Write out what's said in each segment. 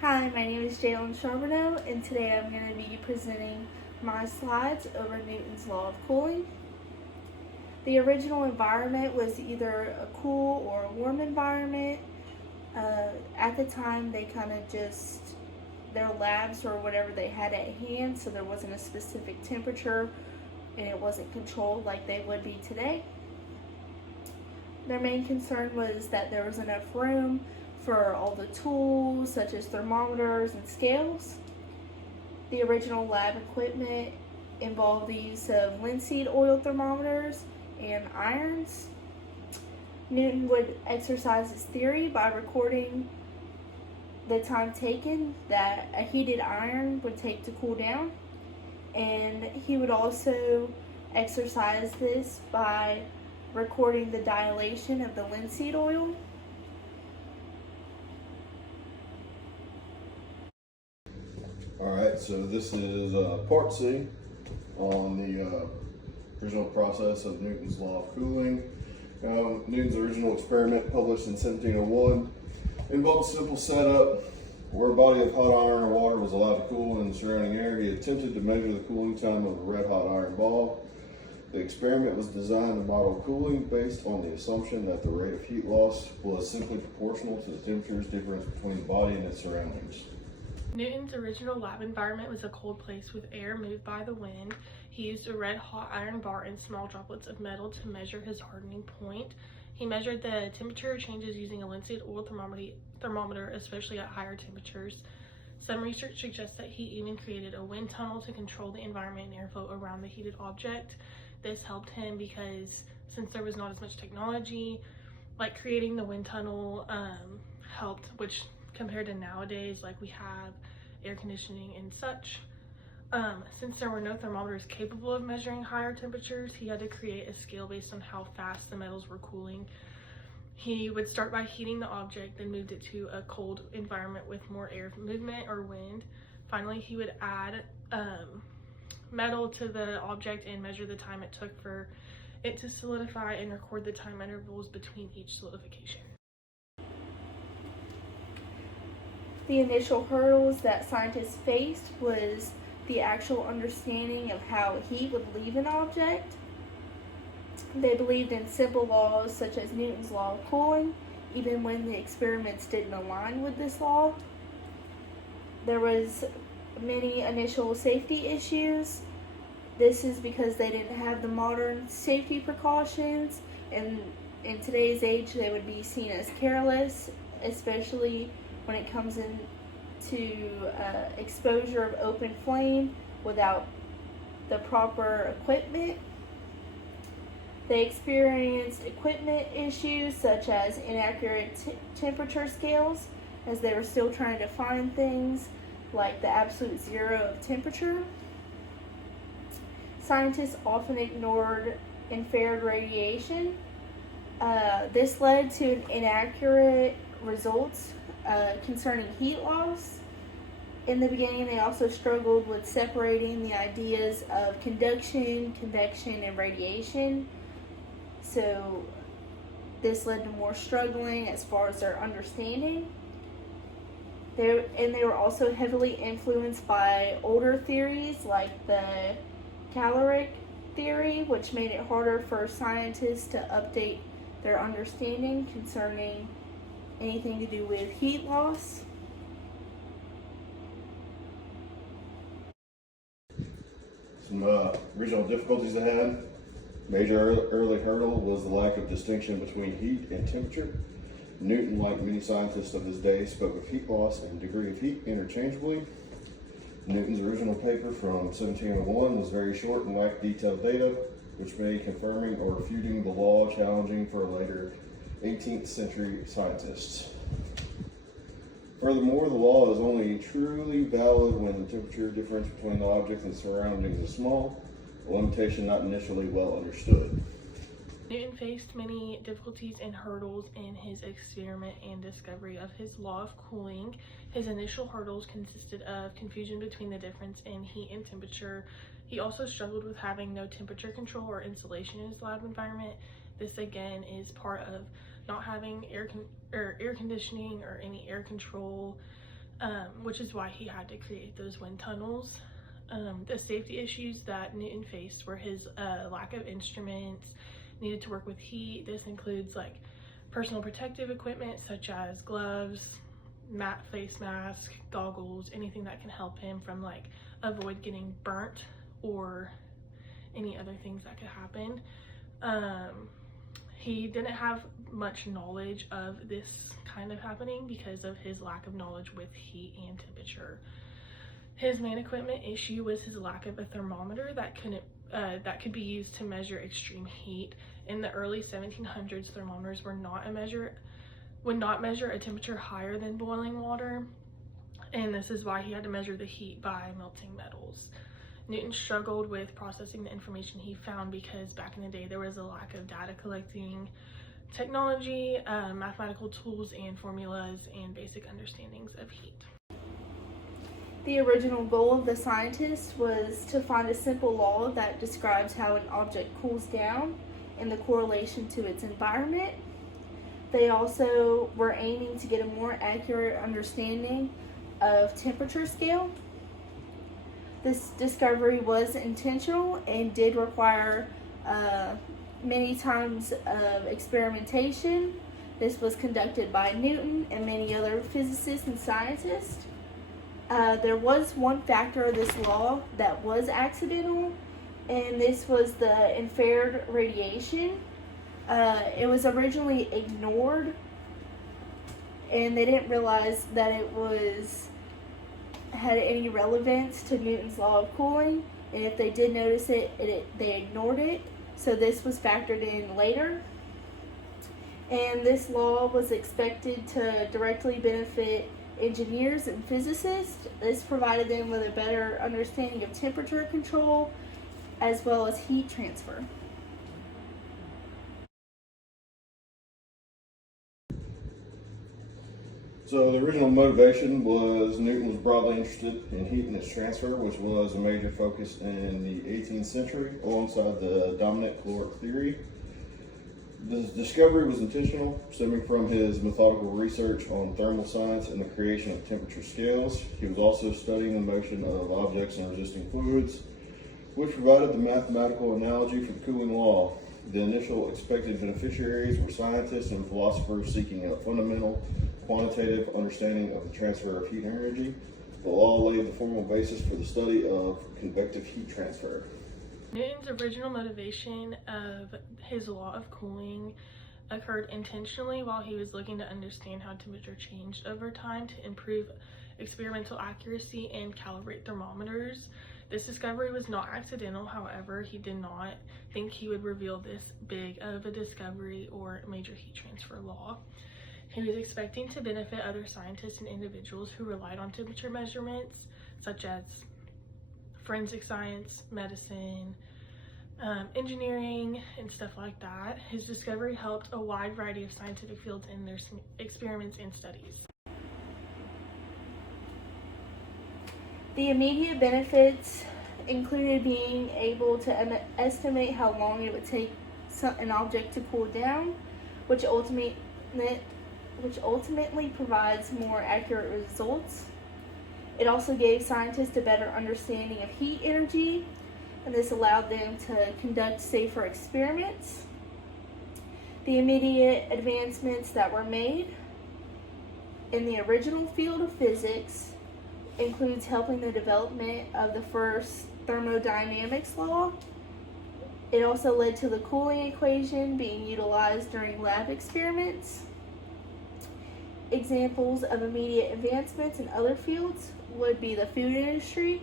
Hi, my name is Jalen Charbonneau, and today I'm going to be presenting my slides over Newton's law of cooling. The original environment was either a cool or a warm environment. At the time, they kind of just, their labs or whatever they had at hand, so there wasn't a specific temperature and it wasn't controlled like they would be today. Their main concern was that there was enough room for all the tools such as thermometers and scales. The original lab equipment involved the use of linseed oil thermometers and irons. Newton would exercise his theory by recording the time taken that a heated iron would take to cool down, and he would also exercise this by recording the dilation of the linseed oil. Alright, so this is part C on the original process of Newton's law of cooling. Newton's original experiment, published in 1701, involved a simple setup where a body of hot iron or water was allowed to cool in the surrounding air. He attempted to measure the cooling time of a red hot iron ball. The experiment was designed to model cooling based on the assumption that the rate of heat loss was simply proportional to the temperature's difference between the body and its surroundings. Newton's original lab environment was a cold place with air moved by the wind. He used a red hot iron bar and small droplets of metal to measure his hardening point. He measured the temperature changes using a linseed oil thermometer, especially at higher temperatures. Some research suggests that he even created a wind tunnel to control the environment and airflow around the heated object. This helped him because since there was not as much technology, like creating the wind tunnel helped, which compared to nowadays, like we have air conditioning and such. Since there were no thermometers capable of measuring higher temperatures, he had to create a scale based on how fast the metals were cooling. He would start by heating the object, then moved it to a cold environment with more air movement or wind. Finally, he would add metal to the object and measure the time it took for it to solidify and record the time intervals between each solidification. The initial hurdles that scientists faced was the actual understanding of how heat would leave an object. They believed in simple laws such as Newton's law of cooling, even when the experiments didn't align with this law. There was many initial safety issues. This is because they didn't have the modern safety precautions, and in today's age they would be seen as careless, especially when it comes into exposure of open flame without the proper equipment. They experienced equipment issues such as inaccurate temperature scales, as they were still trying to find things like the absolute zero of temperature. Scientists often ignored infrared radiation. This led to inaccurate results concerning heat loss. In the beginning, they also struggled with separating the ideas of conduction, convection, and radiation. So this led to more struggling as far as their understanding. They were also heavily influenced by older theories like the caloric theory, which made it harder for scientists to update their understanding concerning anything to do with heat loss. Some regional difficulties they had. Major early hurdle was the lack of distinction between heat and temperature. Newton, like many scientists of his day, spoke of heat loss and degree of heat interchangeably. Newton's original paper from 1701 was very short and lacked detailed data, which made confirming or refuting the law challenging for later 18th century scientists. Furthermore, the law is only truly valid when the temperature difference between the object and surroundings is small, a limitation not initially well understood. Newton faced many difficulties and hurdles in his experiment and discovery of his law of cooling. His initial hurdles consisted of confusion between the difference in heat and temperature. He also struggled with having no temperature control or insulation in his lab environment. This again is part of not having air conditioning or any air control. which is why he had to create those wind tunnels. The safety issues that Newton faced were his lack of instruments needed to work with heat. This includes like personal protective equipment such as gloves, face mask, goggles, anything that can help him from like avoid getting burnt or any other things that could happen. He didn't have much knowledge of this kind of happening because of his lack of knowledge with heat and temperature. His main equipment issue was his lack of a thermometer that could be used to measure extreme heat. In the early 1700s, thermometers would not measure a temperature higher than boiling water, and this is why he had to measure the heat by melting metals. Newton struggled with processing the information he found because back in the day there was a lack of data collecting technology, mathematical tools and formulas, and basic understandings of heat. The original goal of the scientists was to find a simple law that describes how an object cools down and the correlation to its environment. They also were aiming to get a more accurate understanding of temperature scale. This discovery was intentional and did require many times of experimentation. This was conducted by Newton and many other physicists and scientists. There was one factor of this law that was accidental, and this was the infrared radiation. It was originally ignored, and they didn't realize that it had any relevance to Newton's law of cooling, and if they did notice it, they ignored it. So this was factored in later, and this law was expected to directly benefit engineers and physicists. This provided them with a better understanding of temperature control as well as heat transfer. So the original motivation was Newton was broadly interested in heat and its transfer, which was a major focus in the 18th century alongside the dominant caloric theory. The discovery was intentional, stemming from his methodical research on thermal science and the creation of temperature scales. He was also studying the motion of objects in resisting fluids, which provided the mathematical analogy for the cooling law. The initial expected beneficiaries were scientists and philosophers seeking a fundamental quantitative understanding of the transfer of heat energy. The law laid the formal basis for the study of convective heat transfer. Newton's original motivation of his law of cooling occurred intentionally while he was looking to understand how temperature changed over time to improve experimental accuracy and calibrate thermometers. This discovery was not accidental, however, he did not think he would reveal this big of a discovery or major heat transfer law. He was expecting to benefit other scientists and individuals who relied on temperature measurements, such as forensic science, medicine, engineering, and stuff like that. His discovery helped a wide variety of scientific fields in their experiments and studies. The immediate benefits included being able to estimate how long it would take an object to cool down, which ultimately provides more accurate results. It also gave scientists a better understanding of heat energy, and this allowed them to conduct safer experiments. The immediate advancements that were made in the original field of physics includes helping the development of the first thermodynamics law. It also led to the cooling equation being utilized during lab experiments. Examples of immediate advancements in other fields would be the food industry.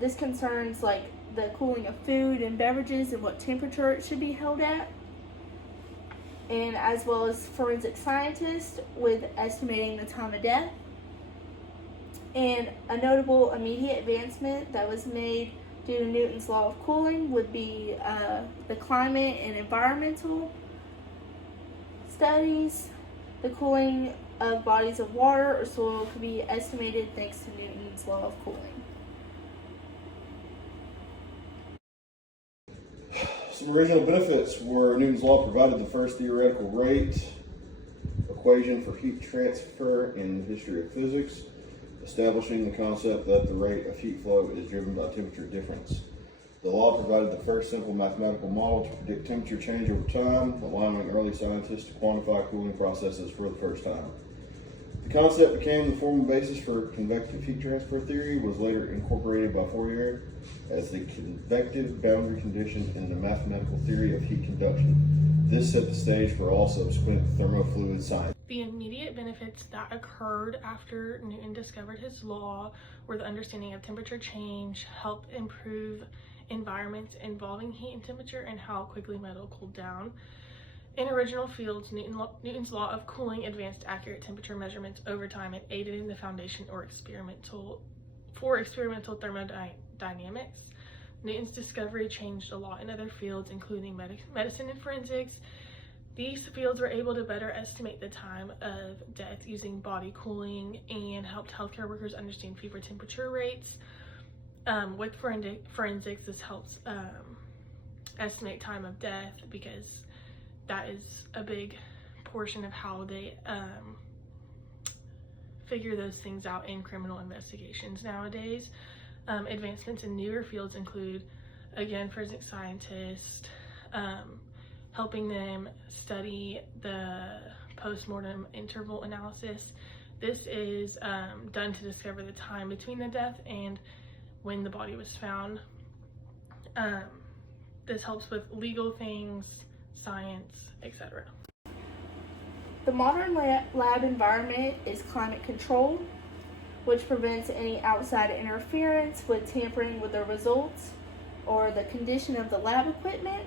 This concerns like the cooling of food and beverages and what temperature it should be held at, and as well as forensic scientists with estimating the time of death. And a notable immediate advancement that was made due to Newton's law of cooling would be the climate and environmental studies. The cooling of bodies of water or soil could be estimated thanks to Newton's law of cooling. Some original benefits were Newton's law provided the first theoretical rate equation for heat transfer in the history of physics, establishing the concept that the rate of heat flow is driven by temperature difference. The law provided the first simple mathematical model to predict temperature change over time, allowing early scientists to quantify cooling processes for the first time. The concept became the formal basis for convective heat transfer theory, was later incorporated by Fourier as the convective boundary condition in the mathematical theory of heat conduction. This set the stage for all subsequent thermofluid science. The immediate benefits that occurred after Newton discovered his law were the understanding of temperature change, help improve environments involving heat and temperature, and how quickly metal cooled down. In original fields, Newton's law of cooling advanced accurate temperature measurements over time and aided in the foundation for experimental thermodynamics. Newton's discovery changed a lot in other fields, including medicine and forensics. These fields were able to better estimate the time of death using body cooling and helped healthcare workers understand fever temperature rates. With forensics, this helps estimate time of death because that is a big portion of how they figure those things out in criminal investigations nowadays. Advancements in newer fields include, again, forensic scientists, helping them study the post-mortem interval analysis. This is done to discover the time between the death and when the body was found. This helps with legal things, science, etc. The modern lab environment is climate controlled, which prevents any outside interference with tampering with the results or the condition of the lab equipment.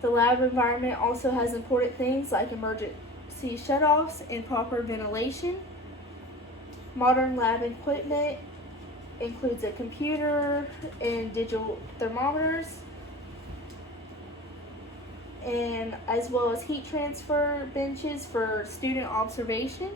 The lab environment also has important things like emergency shutoffs and proper ventilation. Modern lab equipment includes a computer and digital thermometers, and as well as heat transfer benches for student observation.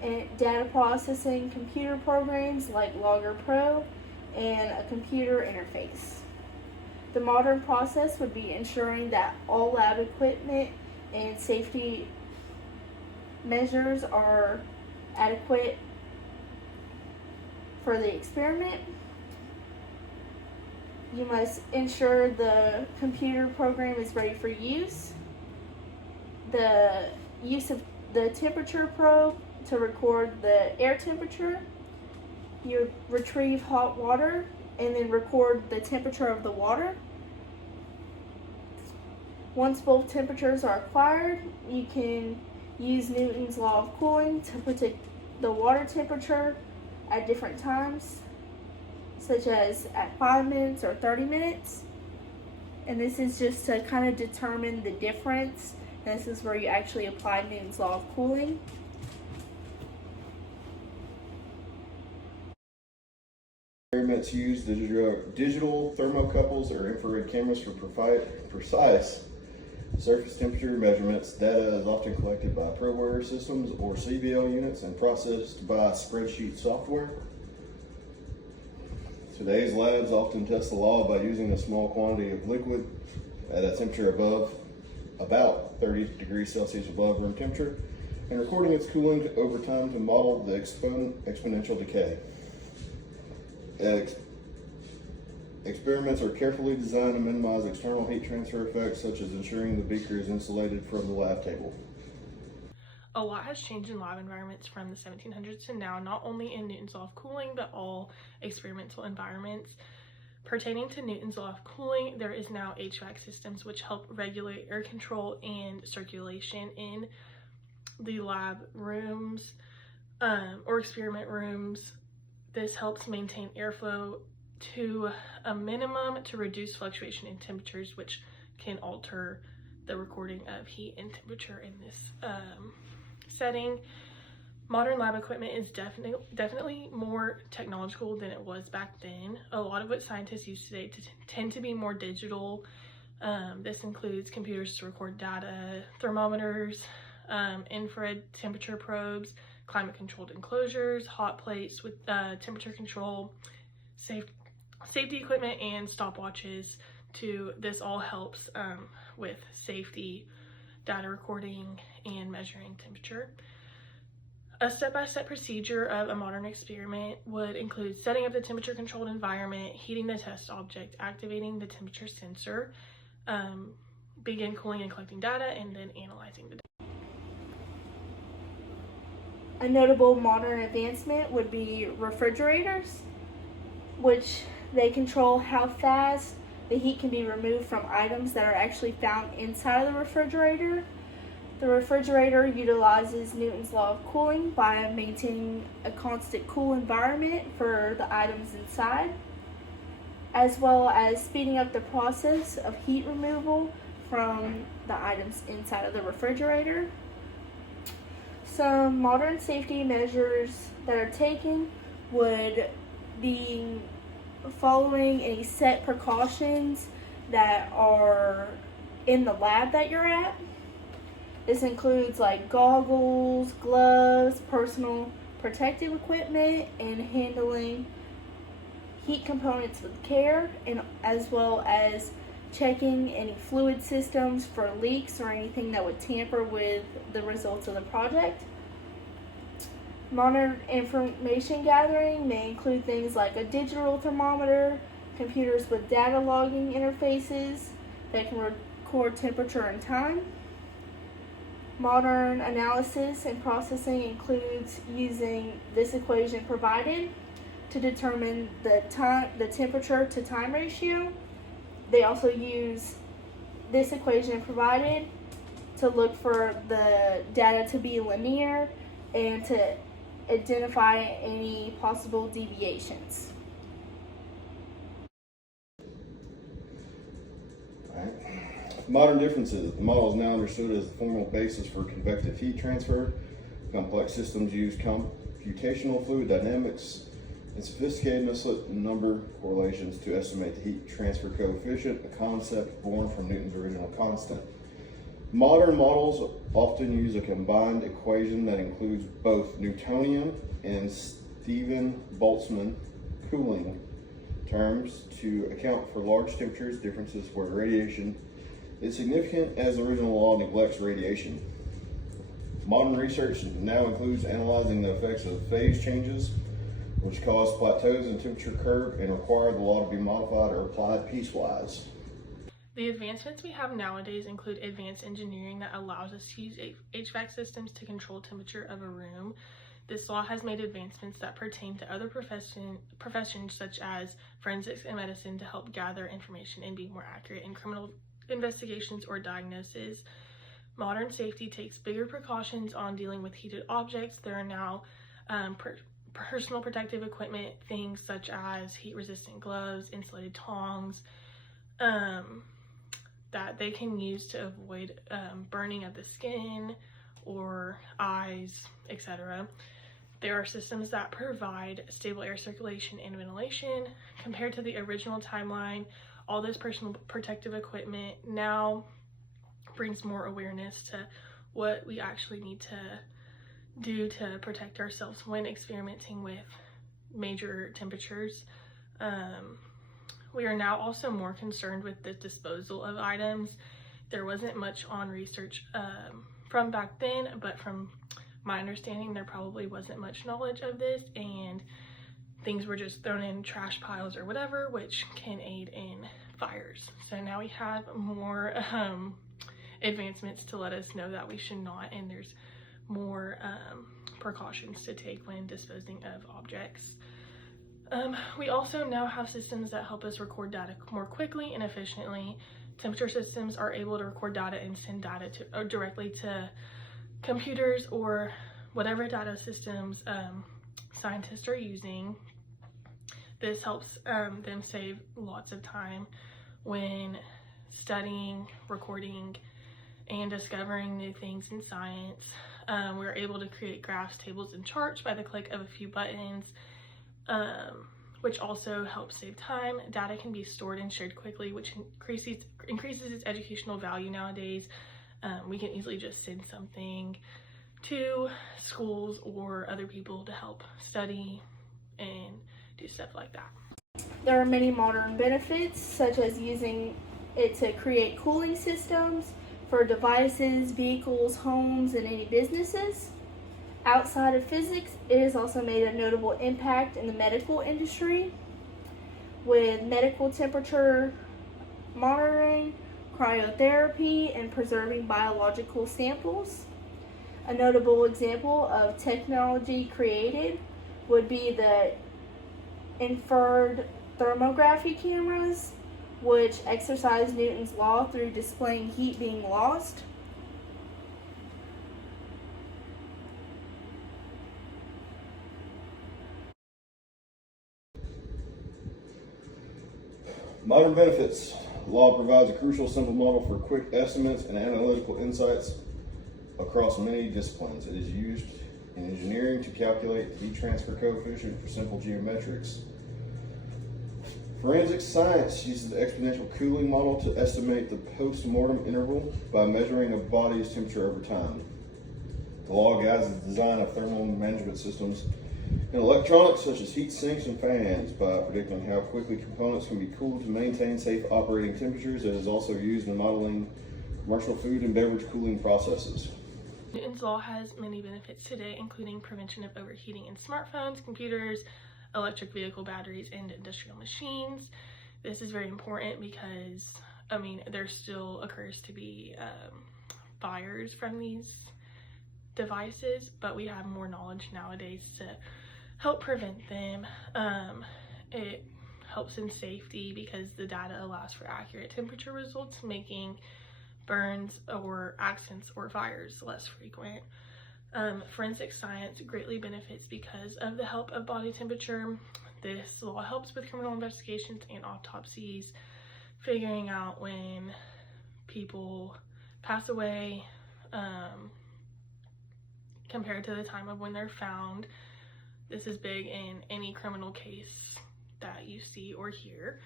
And data processing computer programs like Logger Pro and a computer interface. The modern process would be ensuring that all lab equipment and safety measures are adequate for the experiment. You must ensure the computer program is ready for use. The use of the temperature probe to record the air temperature. You retrieve hot water and then record the temperature of the water. Once both temperatures are acquired, you can use Newton's law of cooling to predict the water temperature at different times, such as at 5 minutes or 30 minutes. And this is just to kind of determine the difference. And this is where you actually apply Newton's law of cooling. Experiments use digital thermocouples or infrared cameras for precise surface temperature measurements. Data is often collected by ProWare systems or CBL units and processed by spreadsheet software. Today's labs often test the law by using a small quantity of liquid at a temperature about 30 degrees Celsius above room temperature and recording its cooling over time to model the exponential decay. Experiments are carefully designed to minimize external heat transfer effects, such as ensuring the beaker is insulated from the lab table. A lot has changed in lab environments from the 1700s to now, not only in Newton's law of cooling, but all experimental environments. Pertaining to Newton's law of cooling, there is now HVAC systems which help regulate air control and circulation in the lab rooms or experiment rooms. This helps maintain airflow to a minimum to reduce fluctuation in temperatures, which can alter the recording of heat and temperature in this setting. Modern lab equipment is definitely more technological than it was back then. A lot of what scientists use today tend to be more digital. This includes computers to record data, thermometers, infrared temperature probes, climate controlled enclosures, hot plates with temperature control, safety equipment, and stopwatches. This all helps with safety, data recording, and measuring temperature. A step-by-step procedure of a modern experiment would include setting up the temperature-controlled environment, heating the test object, activating the temperature sensor, begin cooling and collecting data, and then analyzing the data. A notable modern advancement would be refrigerators, which they control how fast the heat can be removed from items that are actually found inside of the refrigerator. The refrigerator utilizes Newton's law of cooling by maintaining a constant cool environment for the items inside, as well as speeding up the process of heat removal from the items inside of the refrigerator. Some modern safety measures that are taken would be following any set precautions that are in the lab that you're at. This includes like goggles, gloves, personal protective equipment, and handling heat components with care, and as well as checking any fluid systems for leaks or anything that would tamper with the results of the project. Modern information gathering may include things like a digital thermometer, computers with data logging interfaces that can record temperature and time. Modern analysis and processing includes using this equation provided to determine the temperature to time ratio. They also use this equation provided to look for the data to be linear and to identify any possible deviations. Modern differences. The model is now understood as the formal basis for convective heat transfer. Complex systems use computational fluid dynamics and sophisticated Nusselt number correlations to estimate the heat transfer coefficient, a concept born from Newton's original constant. Modern models often use a combined equation that includes both Newtonian and Stephen-Boltzmann cooling terms to account for large temperatures differences where radiation is significant, as the original law neglects radiation. Modern research now includes analyzing the effects of phase changes, which cause plateaus in temperature curve and require the law to be modified or applied piecewise. The advancements we have nowadays include advanced engineering that allows us to use HVAC systems to control temperature of a room. This law has made advancements that pertain to other professions such as forensics and medicine to help gather information and be more accurate in criminal investigations or diagnosis. Modern safety takes bigger precautions on dealing with heated objects. There are now personal protective equipment, things such as heat-resistant gloves, insulated tongs, that they can use to avoid burning of the skin or eyes, etc. There are systems that provide stable air circulation and ventilation. Compared to the original timeline, all this personal protective equipment now brings more awareness to what we actually need to do to protect ourselves when experimenting with major temperatures. We are now also more concerned with the disposal of items. There wasn't much on research from back then, but from my understanding, there probably wasn't much knowledge of this, and things were just thrown in trash piles or whatever, which can aid in fires. So now we have more advancements to let us know that we should not, and there's more precautions to take when disposing of objects. We also now have systems that help us record data more quickly and efficiently. Temperature systems are able to record data and send data directly to computers or whatever data systems scientists are using. This helps them save lots of time when studying, recording, and discovering new things in science. We're able to create graphs, tables, and charts by the click of a few buttons, which also helps save time. Data can be stored and shared quickly, which increases its educational value nowadays. We can easily just send something to schools or other people to help study and do stuff like that. There are many modern benefits, such as using it to create cooling systems for devices, vehicles, homes, and any businesses. Outside of physics, it has also made a notable impact in the medical industry with medical temperature monitoring, cryotherapy, and preserving biological samples. A notable example of technology created would be the infrared thermography cameras, which exercise Newton's law through displaying heat being lost. Modern benefits. The law provides a crucial simple model for quick estimates and analytical insights across many disciplines. It is used in engineering to calculate the heat transfer coefficient for simple geometrics. Forensic science uses the exponential cooling model to estimate the post-mortem interval by measuring a body's temperature over time. The law guides the design of thermal management systems in electronics such as heat sinks and fans by predicting how quickly components can be cooled to maintain safe operating temperatures. It is also used in modeling commercial food and beverage cooling processes. Newton's law has many benefits today, including prevention of overheating in smartphones, computers, electric vehicle batteries, and industrial machines. This is very important because, there still occurs to be fires from these devices, but we have more knowledge nowadays to help prevent them. It helps in safety because the data allows for accurate temperature results, making burns or accidents or fires less frequent. Forensic science greatly benefits because of the help of body temperature. This law helps with criminal investigations and autopsies, figuring out when people pass away compared to the time of when they're found. This is big in any criminal case that you see or hear.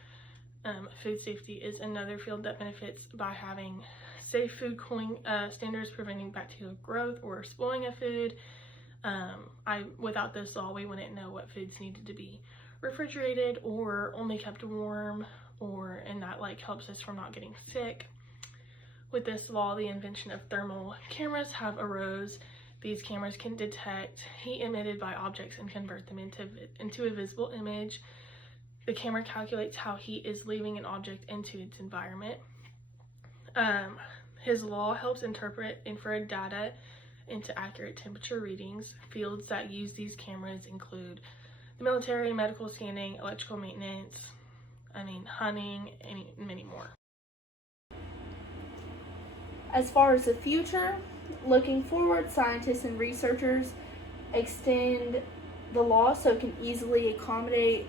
Food safety is another field that benefits by having safe food cooling standards, preventing bacterial growth or spoiling of food. Without this law, we wouldn't know what foods needed to be refrigerated or only kept warm, and that helps us from not getting sick. With this law, the invention of thermal cameras have arose. These cameras can detect heat emitted by objects and convert them into a visible image. The camera calculates how heat is leaving an object into its environment. His law helps interpret infrared data into accurate temperature readings. Fields that use these cameras include the military, medical scanning, electrical maintenance, hunting, and many more. As far as the future, looking forward, scientists and researchers extend the law so it can easily accommodate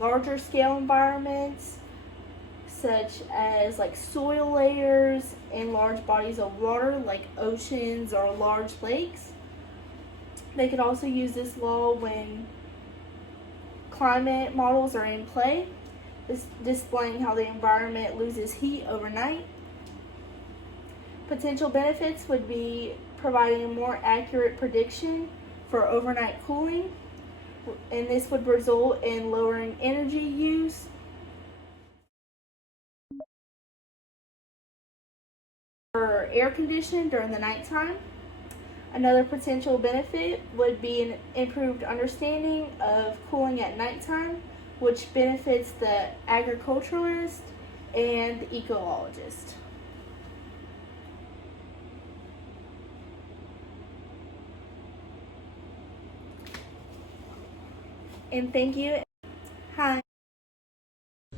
larger scale environments such as soil layers and large bodies of water like oceans or large lakes. They could also use this law when climate models are in play, displaying how the environment loses heat overnight. Potential benefits would be providing a more accurate prediction for overnight cooling, and this would result in lowering energy use for air conditioning during the nighttime. Another potential benefit would be an improved understanding of cooling at nighttime, which benefits the agriculturalist and the ecologist. And thank you. Hi.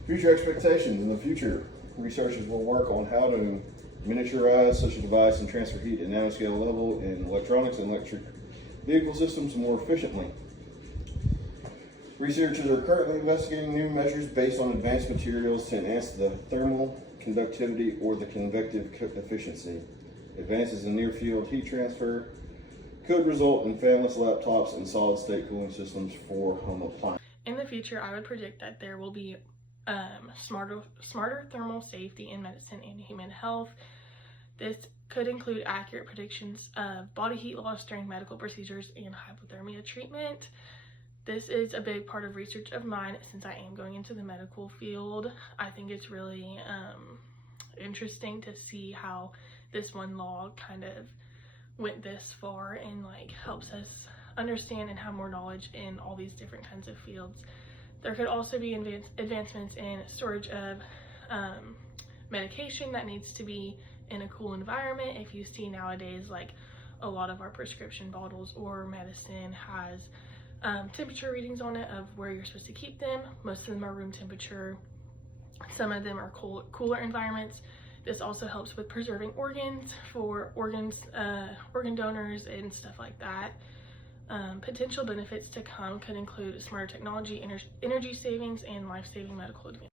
Future expectations. In the future, researchers will work on how to miniaturize such a device and transfer heat at nanoscale level in electronics and electric vehicle systems more efficiently. Researchers are currently investigating new measures based on advanced materials to enhance the thermal conductivity or the convective efficiency. Advances in near-field heat transfer could result in fanless laptops and solid-state cooling systems for home appliances. In the future, I would predict that there will be smarter thermal safety in medicine and human health. This could include accurate predictions of body heat loss during medical procedures and hypothermia treatment. This is a big part of research of mine since I am going into the medical field. I think it's really interesting to see how this one law kind of went this far and like helps us understand and have more knowledge in all these different kinds of fields. There could also be advancements in storage of medication that needs to be in a cool environment. If you see nowadays, like a lot of our prescription bottles or medicine has temperature readings on it of where you're supposed to keep them. Most of them are room temperature. Some of them are cooler environments. This also helps with preserving organs for organ donors and stuff like that. Potential benefits to come could include smarter technology, energy savings, and life-saving medical advances.